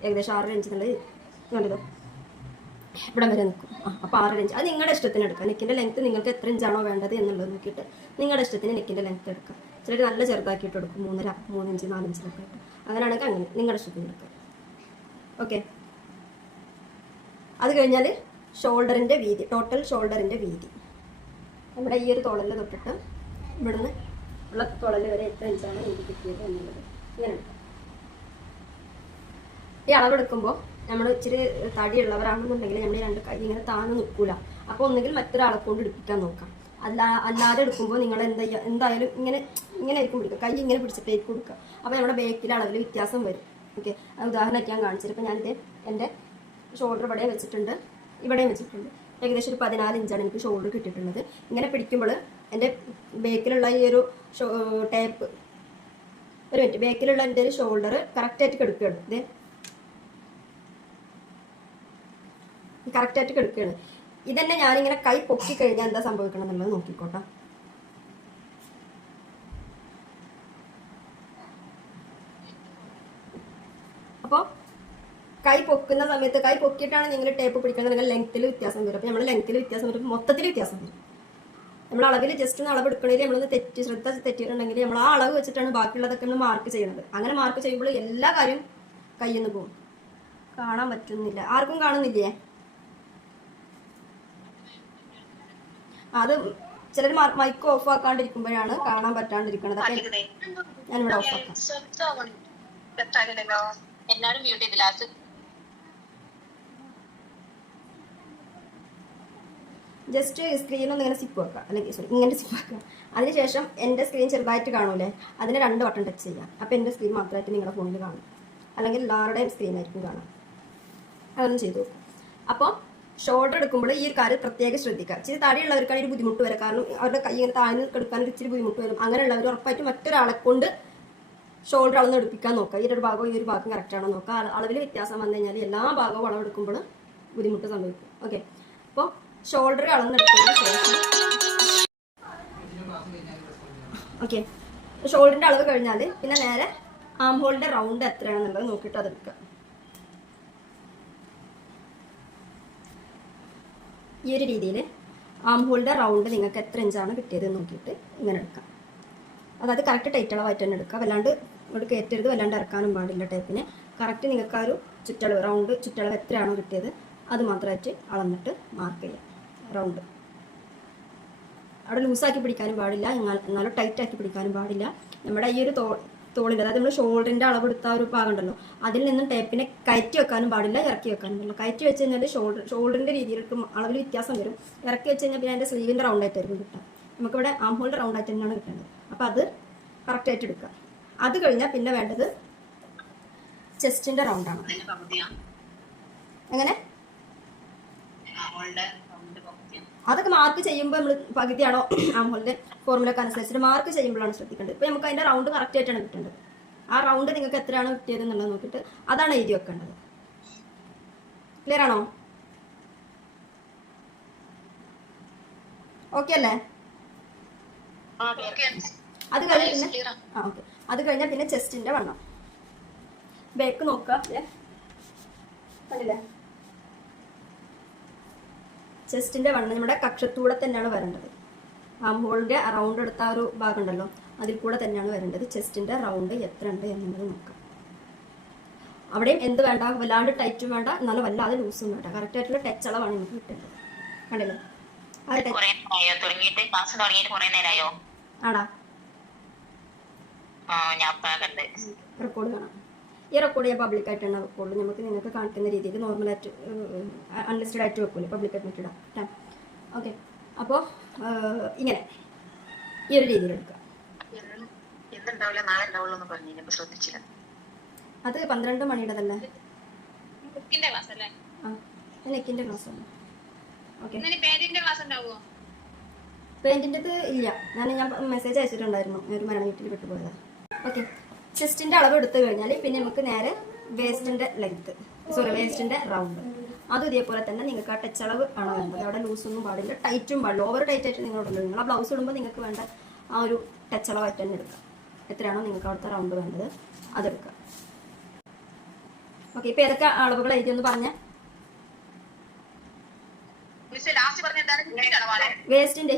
ഏകദേശം 6 ഇഞ്ച് എന്നുള്ളത് കണ്ടല്ലോ ഇവിടെ വരെ നിൽക്കും. അപ്പോൾ 6 ഇഞ്ച് അത് നിങ്ങളുടെ ഇഷ്ടത്തിന് എടുക്കാം. നെക്കിൻ്റെ ലെങ്ത്ത് നിങ്ങൾക്ക് എത്ര ഇഞ്ചാണോ വേണ്ടത് എന്നുള്ളത് നോക്കിയിട്ട് നിങ്ങളുടെ ഇഷ്ടത്തിന് നെക്കിൻ്റെ ലെങ്ത്ത് എടുക്കാം. ചിലർ നല്ല ചെറുതാക്കിയിട്ട് എടുക്കും, 3.5, 3 ഇഞ്ച്, 4 ഇഞ്ചിലൊക്കെ ആയിട്ട്. അങ്ങനെയാണെങ്കിൽ അങ്ങനെ നിങ്ങളുടെ ഇഷ്ടത്തിന് എടുക്കാം. ഓക്കെ. അത് കഴിഞ്ഞാൽ ഷോൾഡറിൻ്റെ വീതി, ടോട്ടൽ ഷോൾഡറിൻ്റെ വീതി നമ്മുടെ ഈ ഒരു തോളൽ തൊട്ടിട്ട് ഇവിടുന്ന് ഉള്ള തോളൽ വരെ എത്ര ഇഞ്ചാണ് എനിക്ക് കിട്ടിയത് എന്നുള്ളത് ഇങ്ങനെ എടുക്കാം. ഈ അളവെടുക്കുമ്പോൾ നമ്മൾ ഇച്ചിരി തടിയുള്ളവരാണെന്നുണ്ടെങ്കിൽ നമ്മൾ 2 കൈ ഇങ്ങനെ താഴ്ന്നു നിൽക്കൂല. അപ്പോൾ ഒന്നുകിൽ മറ്റൊരാളെ കൊണ്ട് എടുപ്പിക്കാൻ നോക്കാം. അല്ലാതെ എടുക്കുമ്പോൾ നിങ്ങൾ എന്തായാലും ഇങ്ങനെ ആയിരിക്കും പിടിക്കുക, കൈ ഇങ്ങനെ പിടിച്ചിട്ടേക്ക് കൊടുക്കുക. അപ്പോൾ നമ്മുടെ ബേക്കിലെ അളവിൽ വ്യത്യാസം വരും. ഓക്കെ, അത് ഉദാഹരണമായിട്ട് ഞാൻ കാണിച്ചത്. ഇപ്പോൾ ഞാനിത് എൻ്റെ ഷോൾഡർ ഇവിടെ വെച്ചിട്ടുണ്ട്, ഇവിടെയും വെച്ചിട്ടുണ്ട്. ഏകദേശം ഒരു 14 ഇഞ്ചാണ് എനിക്ക് ഷോൾഡർ കിട്ടിയിട്ടുള്ളത്. ഇങ്ങനെ പിടിക്കുമ്പോൾ എൻ്റെ ബേക്കിലുള്ള ഈ ഒരു ടേപ്പ്, ഒരു മിനിറ്റ്, ബേക്കിലുള്ള എൻ്റെ ഒരു ഷോൾഡർ കറക്റ്റായിട്ട് കിടക്കുകയാണ്. ഇത് കറക്റ്റായിട്ട് കിടക്കുകയാണ്. ഇതന്നെ ഞാനിങ്ങനെ കൈ പൊക്കി കഴിഞ്ഞാൽ എന്താ സംഭവിക്കണം എന്നുള്ളത് നോക്കിക്കോട്ടെ. അപ്പോൾ കൈ പൊക്കുന്ന സമയത്ത്, കൈ പൊക്കിയിട്ടാണ് നിങ്ങൾ ടേപ്പ് പിടിക്കുന്നത്, ലെങ്ത്തിൽ വ്യത്യാസം വരും. അപ്പോൾ നമ്മൾ ലെങ്ത്തിൽ വ്യത്യാസം വരും, മൊത്തത്തിൽ വ്യത്യാസം വരും. നമ്മൾ അളവിൽ ജസ്റ്റ് ഒന്ന് അളവ് എടുക്കണമെങ്കിൽ നമ്മളൊന്ന് ശ്രദ്ധ തെറ്റിയിട്ടുണ്ടെങ്കിൽ നമ്മൾ ആ അളവ് വെച്ചിട്ടാണ് ബാക്കിയുള്ളതൊക്കെ നമ്മൾ മാർക്ക് ചെയ്യുന്നത്. അങ്ങനെ മാർക്ക് ചെയ്യുമ്പോൾ എല്ലാ കാര്യം കയ്യിൽ നിന്ന് പോകും. കാണാൻ പറ്റുന്നില്ല, ആർക്കും കാണുന്നില്ലേ? അത് ചിലർ മൈക്ക് ഓഫ് ആക്കാണ്ടിരിക്കുമ്പോഴാണ് കാണാൻ പറ്റാണ്ടിരിക്കുന്നത്. ഞാനിവിടെ ഓഫ് ആക്കാം. ജസ്റ്റ് സ്ക്രീൻ ഒന്ന് ഇങ്ങനെ സിപ്പ് വെക്കുക, അല്ലെങ്കിൽ സോറി ഇങ്ങനെ സിപ്പ് വെക്കുക. അതിനുശേഷം എൻ്റെ സ്ക്രീൻ ചെറുതായിട്ട് കാണൂലേ, അതിന് 2 ബട്ടൺ ടച്ച് ചെയ്യാം. അപ്പോൾ എൻ്റെ സ്ക്രീൻ മാത്രമായിട്ട് നിങ്ങളുടെ ഫോണിൽ കാണും, അല്ലെങ്കിൽ എല്ലാവരുടെയും സ്ക്രീനായിരിക്കും കാണാം. അതൊന്നും ചെയ്തു നോക്കും. അപ്പോൾ ഷോൾഡർ എടുക്കുമ്പോൾ ഈ ഒരു കാര്യം പ്രത്യേകം ശ്രദ്ധിക്കുക. ഇച്ചിരി താടിയുള്ളവർക്കാണ് ഒരു ബുദ്ധിമുട്ട് വരും, കാരണം അവരുടെ കൈ ഇങ്ങനെ താഴ്ന്ന് എടുക്കാൻ ഒരു ഇച്ചിരി ബുദ്ധിമുട്ട് വരും. അങ്ങനെയുള്ളവർ ഉറപ്പായിട്ടും മറ്റൊരാളെ കൊണ്ട് ഷോൾഡർ അളന്ന് എടുപ്പിക്കാൻ നോക്കുക. ഈ ഒരു ഭാഗവും ഈ ഒരു ഭാഗം കറക്റ്റാണോ നോക്കുക. അളവിൽ വ്യത്യാസം വന്നു കഴിഞ്ഞാൽ എല്ലാ ഭാഗവും അളവെടുക്കുമ്പോൾ ബുദ്ധിമുട്ട് സംഭവിക്കും. ഓക്കെ, അപ്പോൾ ഷോൾഡർ അളന്നെടുത്തതിന് ശേഷം ഓക്കെ, ഷോൾഡറിൻ്റെ അളവ് കഴിഞ്ഞാൽ പിന്നെ നേരെ ആം ഹോളിൻ്റെ റൗണ്ട് എത്രയാണെന്നുള്ളത് നോക്കിയിട്ട് അതെടുക്കുക. ഈ ഒരു രീതിയിൽ ആം ഹോളിൻ്റെ റൗണ്ട് നിങ്ങൾക്ക് എത്ര ഇഞ്ചാണ് കിട്ടിയത് നോക്കിയിട്ട് ഇങ്ങനെ എടുക്കാം. അതായത് കറക്റ്റ് ടൈറ്റ് അളവായിട്ട് തന്നെ എടുക്കുക. വല്ലാണ്ട് ഇവിടെ കയറ്റരുത്, വല്ലാണ്ട് ഇറക്കാനും പാടില്ല ടേപ്പിന്. കറക്റ്റ് നിങ്ങൾക്ക് ആ ഒരു ചുറ്റളവ്, റൗണ്ട് ചുറ്റളവ് എത്രയാണോ കിട്ടിയത് അത് മാത്രമായിട്ട് അളന്നിട്ട് മാർക്ക് ചെയ്യാം. റൗണ്ട് അവിടെ ലൂസാക്കി പിടിക്കാനും പാടില്ല, എന്നാലും ടൈറ്റാക്കി പിടിക്കാനും പാടില്ല. നമ്മുടെ ഈ ഒരു തോളിൻ്റെ, അതായത് നമ്മൾ ഷോൾഡറിൻ്റെ അളവെടുത്ത ഒരു ഭാഗം ഉണ്ടല്ലോ, അതിൽ നിന്നും ടേപ്പിനെ കയറ്റി വെക്കാനും പാടില്ല, ഇറക്കി വെക്കാനും പാടില്ല. കയറ്റി വെച്ച് കഴിഞ്ഞാൽ ഷോൾഡറിൻ്റെ രീതിയിലേക്ക് അളവിൽ വ്യത്യാസം വരും. ഇറക്കി വെച്ച് കഴിഞ്ഞാൽ പിന്നെ അതിൻ്റെ സ്ലീവിൻ്റെ റൗണ്ടായിട്ടായിരിക്കും കിട്ടുക. നമുക്കിവിടെ ആം ഹോളിൻ്റെ റൗണ്ടായിട്ട് തന്നെയാണ് കിട്ടേണ്ടത്. അപ്പോൾ അത് കറക്റ്റായിട്ട് എടുക്കുക. അത് കഴിഞ്ഞാൽ പിന്നെ വേണ്ടത് ചെസ്റ്റിൻ്റെ റൗണ്ടാണ്. എങ്ങനെ അതൊക്കെ മാർക്ക് ചെയ്യുമ്പോൾ നമ്മൾ പകുതിയാണോ ആം ഹോളിൻ്റെ ഫോർമുലക്ക് അനുസരിച്ചിട്ട് മാർക്ക് ചെയ്യുമ്പോഴാണ് ശ്രദ്ധിക്കേണ്ടത്. ഇപ്പോൾ നമുക്ക് അതിൻ്റെ റൗണ്ട് കറക്റ്റ് ആയിട്ടാണ് കിട്ടേണ്ടത്. ആ റൗണ്ട് നിങ്ങൾക്ക് എത്രയാണ് കിട്ടിയത് എന്നുള്ളത് നോക്കിയിട്ട് അതാണ് എഴുതി വെക്കേണ്ടത്. ക്ലിയർ ആണോ? ഓക്കെ അല്ലേ? അത് കഴിഞ്ഞാൽ പിന്നെ ഓക്കെ, അത് കഴിഞ്ഞാൽ പിന്നെ ചെസ്റ്റിൻ്റെ വണ്ണം ബേക്ക് നോക്കുക. കണ്ടില്ലേ, ചെസ്റ്റിൻ്റെ വണ്ണം നമ്മുടെ കക്ഷത്തൂടെ തന്നെയാണ് വരേണ്ടത്. ആം ഹോളിൻ്റെ റൗണ്ട് എടുത്ത ഒരു ഭാഗം ഉണ്ടല്ലോ, അതിൽ കൂടെ തന്നെയാണ് വരേണ്ടത്. ചെസ്റ്റിൻ്റെ റൗണ്ട് എത്ര ഉണ്ട് എന്നുള്ളത് നോക്കാം. അവിടെയും എന്ത് വേണ്ട, വല്ലാണ്ട് ടൈറ്റും വേണ്ട, എന്നാലും വല്ലാതെ ലൂസും വേണ്ട. കറക്റ്റ് ആയിട്ടുള്ള ടച്ച് അളവാണ് നമുക്ക് കിട്ടേണ്ടത്. കണ്ടില്ലേ? ആടാ റെക്കോർഡ് കാണാം. ഈ റെക്കോർഡ് ഞാൻ പബ്ലിക്കായിട്ടാണ് റെക്കോർഡ് നമുക്ക് നിങ്ങൾക്ക് കാണിക്കുന്ന രീതിയിൽ നോർമലായിട്ട് അൺലിസ്റ്റഡ് ആയിട്ട് വെക്കൂലേ, പബ്ലിക്കായിട്ട് ഇടാം. ഓക്കെ, അപ്പോൾ ഇങ്ങനെ ഈ ഒരു രീതിയിൽ എടുക്കുക. അത് 12 മണിയുടേതല്ലേ? ആ, നെക്കിൻ്റെ ക്ലാസ് ആണ്. ഓക്കെ, പെയിന്റിൻ്റെത് ഇല്ല, ഞാൻ മെസ്സേജ് അയച്ചിട്ടുണ്ടായിരുന്നു, ഒരു മരണ വീട്ടിൽ വിട്ടുപോയതാണ്. ഓക്കെ, ചെസ്റ്റിൻ്റെ അളവ് എടുത്തു കഴിഞ്ഞാൽ പിന്നെ നമുക്ക് നേരെ വേസ്റ്റിൻ്റെ ലെങ്ത്ത്, വേസ്റ്റിൻ്റെ റൗണ്ട്, അതും ഇതേപോലെ തന്നെ നിങ്ങൾക്ക് ആ ടച്ച് അളവ് ആണ് വേണ്ടത്. അവിടെ ലൂസൊന്നും പാടില്ല, ടൈറ്റും പാടില്ല, ഓവർ ടൈറ്റ് ആയിട്ട് നിങ്ങളോടുള്ളൂ. നിങ്ങൾ ആ ബ്ലൗസ് ഇടുമ്പോൾ നിങ്ങൾക്ക് വേണ്ട ആ ഒരു ടച്ച് അളവായിട്ട് തന്നെ എടുക്കുക. എത്രയാണോ നിങ്ങൾക്ക് അവിടുത്തെ റൗണ്ട് വേണ്ടത് അതെടുക്കുക. ഓക്കെ, ഇപ്പോൾ ഏതൊക്കെ അളവുകൾ എഴുതിയെന്ന് പറഞ്ഞാൽ വേസ്റ്റിന്റെ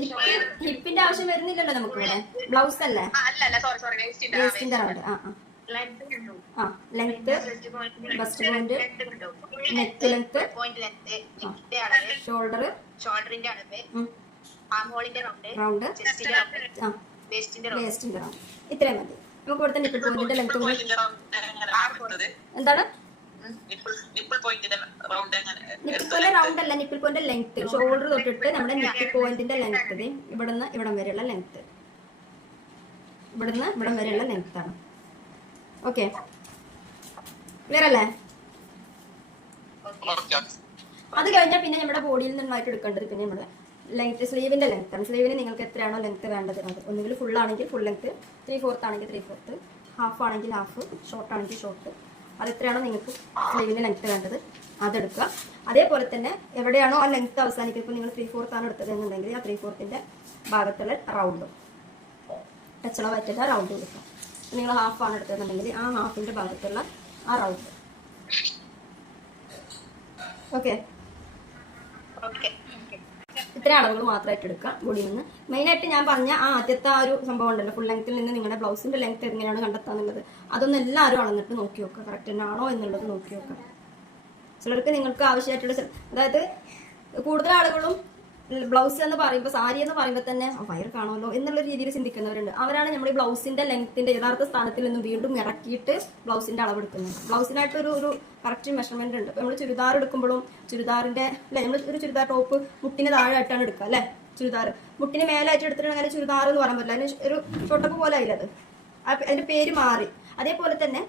ഹിപ്പിന്റെ ആവശ്യം വരുന്നില്ലല്ലോ നമുക്ക് ഇവിടെ, ബ്ലൗസ് അല്ലേ വേസ്റ്റിന്റെ round. Length, bust point, neck length, shoulder, round, വേസ്റ്റിന്റെ റൗണ്ട്, ഇത്രയും മതി. നമുക്ക് ഇവിടുത്തെ നിപ്പിൾ പോയിന്റിന്റെ ലെങ്ത് എന്താണ്? നിപ്പിൾ പോയിന്റിന്റെ റൗണ്ട് അല്ല, നിപ്പിൾ പോയിന്റ് ലെങ്ത്, ഷോൾഡർ തൊട്ടിട്ട് നമ്മുടെ നിപ്പിൾ പോയിന്റിന്റെ ലെങ്ത് ഇവിടുന്ന് ഇവിടം വരെയുള്ള ലെങ്ത്, ഇവിടുന്ന് ഇവിടം വരെയുള്ള ലെങ്ത് ആണ്. ഓക്കെ, ക്ലിയർ അല്ലേ? അത് കഴിഞ്ഞാൽ പിന്നെ നമ്മുടെ ബോഡിയിൽ നിന്നായിട്ട് എടുക്കേണ്ടത് പിന്നെ നമ്മുടെ ലെങ്ത്, സ്ലീവിന്റെ ലെങ്ത് ആണ്. സ്ലീവിന് നിങ്ങൾക്ക് എത്രയാണോ ലെങ്ത് വേണ്ടത് അത്, ഒന്നുകിൽ ഫുൾ ആണെങ്കിൽ ഫുൾ ലെങ്ത്, 3/4 ആണെങ്കിൽ 3/4, ഹാഫ് ആണെങ്കിൽ ഹാഫ്, ഷോർട്ട് ആണെങ്കിൽ ഷോർട്ട്, അത് എത്രയാണോ നിങ്ങൾക്ക് സ്ലീവിൻ്റെ ലെങ്ത് വേണ്ടത് അതെടുക്കുക. അതേപോലെ തന്നെ എവിടെയാണോ ആ ലെങ്ത് അവസാനിക്കുന്നത്, ഇപ്പോൾ നിങ്ങൾ 3/4 ആണ് എടുത്തത് എന്നുണ്ടെങ്കിൽ ആ 3/4 ഭാഗത്തുള്ള റൗണ്ട് ടച്ചളവായിട്ടുള്ള റൗണ്ട് കൊടുക്കുക. നിങ്ങൾ ഹാഫ് ആണ് എടുത്തതെന്നുണ്ടെങ്കിൽ ആ ഹാഫിൻ്റെ ഭാഗത്തുള്ള ആ റൗണ്ട്. ഓക്കെ, ഇത്ര അളവുകൾ മാത്രമായിട്ട് എടുക്കുക ബോഡിയിൽ നിന്ന്. മെയിനായിട്ട് ഞാൻ പറഞ്ഞ ആ ആദ്യത്തെ ആ ഒരു സംഭവം ഉണ്ടല്ലോ, ഫുൾ ലെങ്ത്തിൽ നിന്ന് നിങ്ങളുടെ ബ്ലൗസിന്റെ ലെങ്ത് എങ്ങനെയാണ് കണ്ടെത്താന്നുള്ളത്, അതൊന്നും എല്ലാവരും അളന്നിട്ട് നോക്കി നോക്കുക, കറക്റ്റ് തന്നെയാണോ എന്നുള്ളത് നോക്കി നോക്കുക. ചിലർക്ക് നിങ്ങൾക്ക് ആവശ്യമായിട്ടുള്ള, അതായത് കൂടുതൽ ആളുകളും ബ്ലൗസ് എന്ന് പറയുമ്പോൾ, സാരി എന്ന് പറയുമ്പോൾ തന്നെ വയർ കാണുമല്ലോ എന്നുള്ള രീതിയിൽ ചിന്തിക്കുന്നവരുണ്ട്. അവരാണ് നമ്മൾ ഈ ബ്ലൗസിന്റെ ലെങ്ത്തിന്റെ യഥാർത്ഥ സ്ഥാനത്തിൽ നിന്നും വീണ്ടും ഇറക്കിയിട്ട് ബ്ലൗസിന്റെ അളവെടുക്കുന്നത്. ബ്ലൗസിനായിട്ട് ഒരു കറക്റ്റ് മെഷർമെന്റ് ഉണ്ട്. നമ്മൾ ചുരിദാർ എടുക്കുമ്പോഴും ചുരിദാറിന്റെ അല്ലെ, നമ്മൾ ഒരു ചുരിദാർ ടോപ്പ് മുട്ടിന് താഴെയായിട്ടാണ് എടുക്കുക അല്ലെ, ചുരിദാർ മുട്ടിന് മേലായിട്ട് എടുത്തിട്ടുണ്ടെങ്കിൽ ചുരിദാർ എന്ന് പറയാൻ പറ്റില്ല, അതിന് ഒരു ഷോട്ടപ്പ് പോലെ ആയില്ല, അത് അതിന്റെ പേര് മാറി. അതേപോലെ തന്നെ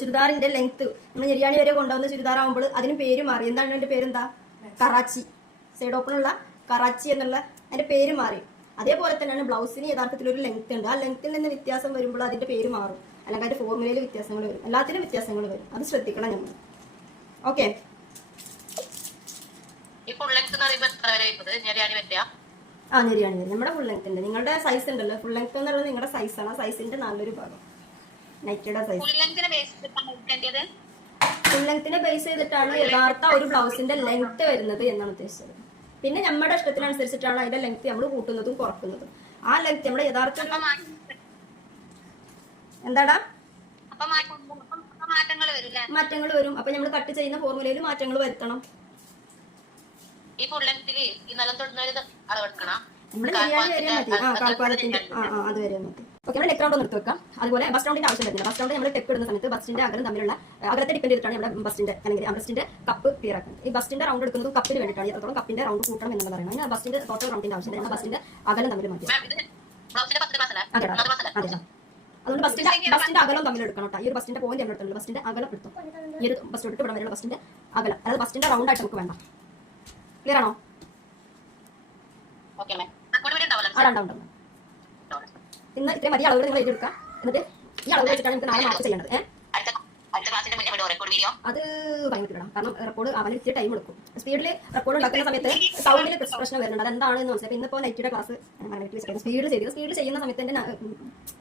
ചുരിദാറിന്റെ ലെങ്ത് നമ്മൾ ഞെരിയാണി വരെ കൊണ്ടുവന്ന ചുരിദാർ ആകുമ്പോൾ അതിന് പേര് മാറി. എന്താണ് അതിന്റെ പേരെന്താ? കറാച്ചി, സൈഡ് ഓപ്പണുള്ള കറാച്ചി എന്നുള്ള അതിന്റെ പേര് മാറി. അതേപോലെ തന്നെയാണ് ബ്ലൗസിന് യഥാർത്ഥത്തിൽ ഒരു ലെങ്ത് ഉണ്ട്. ആ ലെങ്ത്തിൽ നിന്ന് വ്യത്യാസം വരുമ്പോൾ അതിന്റെ പേര് മാറും, അല്ലെങ്കിൽ അതിന്റെ ഫോർമുലയിൽ വ്യത്യാസങ്ങൾ വരും, എല്ലാത്തിനും വ്യത്യാസങ്ങൾ വരും. അത് ശ്രദ്ധിക്കണം നമ്മൾ. ഓക്കെ, ആ ഞെരിയാണി വരെ നമ്മുടെ ഫുൾ ലെങ്ത് ഉണ്ട്. നിങ്ങളുടെ സൈസ് ഉണ്ടല്ലോ, ഫുൾ ലെങ്ത് എന്നുള്ളത് നിങ്ങളുടെ സൈസാണ്. ആ സൈസിന്റെ നല്ലൊരു ഭാഗം നൈറ്റിയുടെ സൈസ്. ഫുൾ ലെങ്ത്തിനെ ബേസ് ചെയ്തിട്ടാണ് യഥാർത്ഥ ഒരു ബ്ലൗസിന്റെ ലെങ്ത് വരുന്നത് എന്നാണ് ഉദ്ദേശിച്ചത്. പിന്നെ നമ്മുടെ ഇഷ്ടത്തിനനുസരിച്ചിട്ടാണ് അതിന്റെ ലെങ്ത് നമ്മൾ കൂട്ടുന്നതും കുറക്കുന്നതും. ആ ലെങ്ത് നമ്മുടെ യഥാർത്ഥ എന്താടാ മാറ്റങ്ങൾ വരും. അപ്പൊ നമ്മൾ കട്ട് ചെയ്യുന്ന ഫോർമുലയിൽ മാറ്റങ്ങൾ വരുത്തണം. നമ്മൾ ബിരിയാണി വരെ മതി, കാൽപ്പാദത്തിന്റെ അത് വരെ മതി. ഓക്കെ, നമ്മൾ നെക്ക് റൗണ്ട് ഒന്ന് എടുത്ത് വെക്കാം. അതുപോലെ ബസ് റൗണ്ടിന്റെ ആവശ്യം വരുന്നില്ല. ബസ് റൗണ്ട് നമ്മൾ ടെക്ക് ഇടുന്ന സമയത്ത് ബസ്റ്റിന്റെ അകലം തമ്മിലുള്ള അകലത്തെ ഡിപ്പെൻഡ് ചെയ്തിട്ടാണ് നമ്മുടെ ബസ്റ്റിന്റെ അല്ലെങ്കിൽ ബസ്റ്റിന്റെ കപ്പ് ക്ലിയർ ആക്കുന്നത്. ഈ ബസ്റ്റിന്റെ റൗണ്ട് എടുക്കുന്നത് കപ്പിന് വേണ്ടിയിട്ടാണ്. എത്രത്തോളം കപ്പിന്റെ റൗണ്ട് കൂട്ടണം എന്ന് പറയുന്നത്. അതിന് ബസ്റ്റിന്റെ ടോട്ടൽ റൗണ്ടിന്റെ ആവശ്യം നമ്മൾ ബസ്റ്റിന്റെ അകലം തമ്മിൽ മാറ്റി. അതുകൊണ്ട് ബസ്റ്റിന്റെ അകലം തമ്മിൽ എടുക്കണം കേട്ടോ. ഈ ഒരു ബസ്റ്റിന്റെ പോയിന്റ് നമ്മൾ എടുത്തുള്ളൂ, ബസ്റ്റിന്റെ അകലം എടുത്തു. ഈ ഒരു ബസ് തൊട്ട് ഇവിടെ വരെയുള്ള ബസ്റ്റിന്റെ അകലം, അതായത് ബസ്റ്റിന്റെ റൗണ്ട് ആയിട്ട് നമുക്ക് വേണ്ട. ക്ലിയർ ആണോ? രണ്ടാവുണ്ട്. ഇന്ന് ഇത്രയും മതിയ അളവുകൾ നിങ്ങൾ എഴുതിയെടുക്കുക. എന്നിട്ട് ഈ അളവ് വെച്ചിട്ടാണ് നമുക്ക് 4 മാർക്ക് ചെയ്യേണ്ടത്. അത് ഭയങ്കര, കാരണം റെക്കോർഡ് അവന് ഇത്തിരി ടൈം എടുക്കും. സ്പീഡിൽ റെക്കോർഡ് ഉണ്ടാക്കുന്ന സമയത്ത് സൗണ്ടിൽ പ്രശ്നം വരുന്നുണ്ട്. അതെന്താണെന്ന് മനസ്സിലായി. ഇന്നിപ്പോൾ നൈറ്റിയുടെ ക്ലാസ് സ്പീഡിൽ ചെയ്യുന്ന സമയത്ത് എൻ്റെ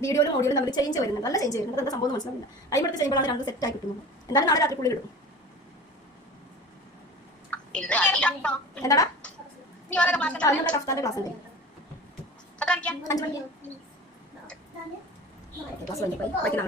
വീഡിയോയിലും ഓഡിയോയിലും നമ്മൾ ചേഞ്ച് വരുന്നുണ്ട്, നല്ല ചേഞ്ച് വരുന്നുണ്ട്. എന്താ സംഭവം മനസ്സിലാവില്ല. ടൈം എടുത്ത് ചെയ്യുമ്പോഴാണ് രണ്ട് സെറ്റ് ആയി കിട്ടുന്നത്. എന്തായാലും നാളെ രാത്രിക്കുള്ളിൽ ഇടും. എന്താടാ കഫ്താന്റെ ക്ലാസ് ഉണ്ട്, 5 മണിക്ക് ക്ലാസ് കഴിഞ്ഞു പോയി വയ്ക്കുന്ന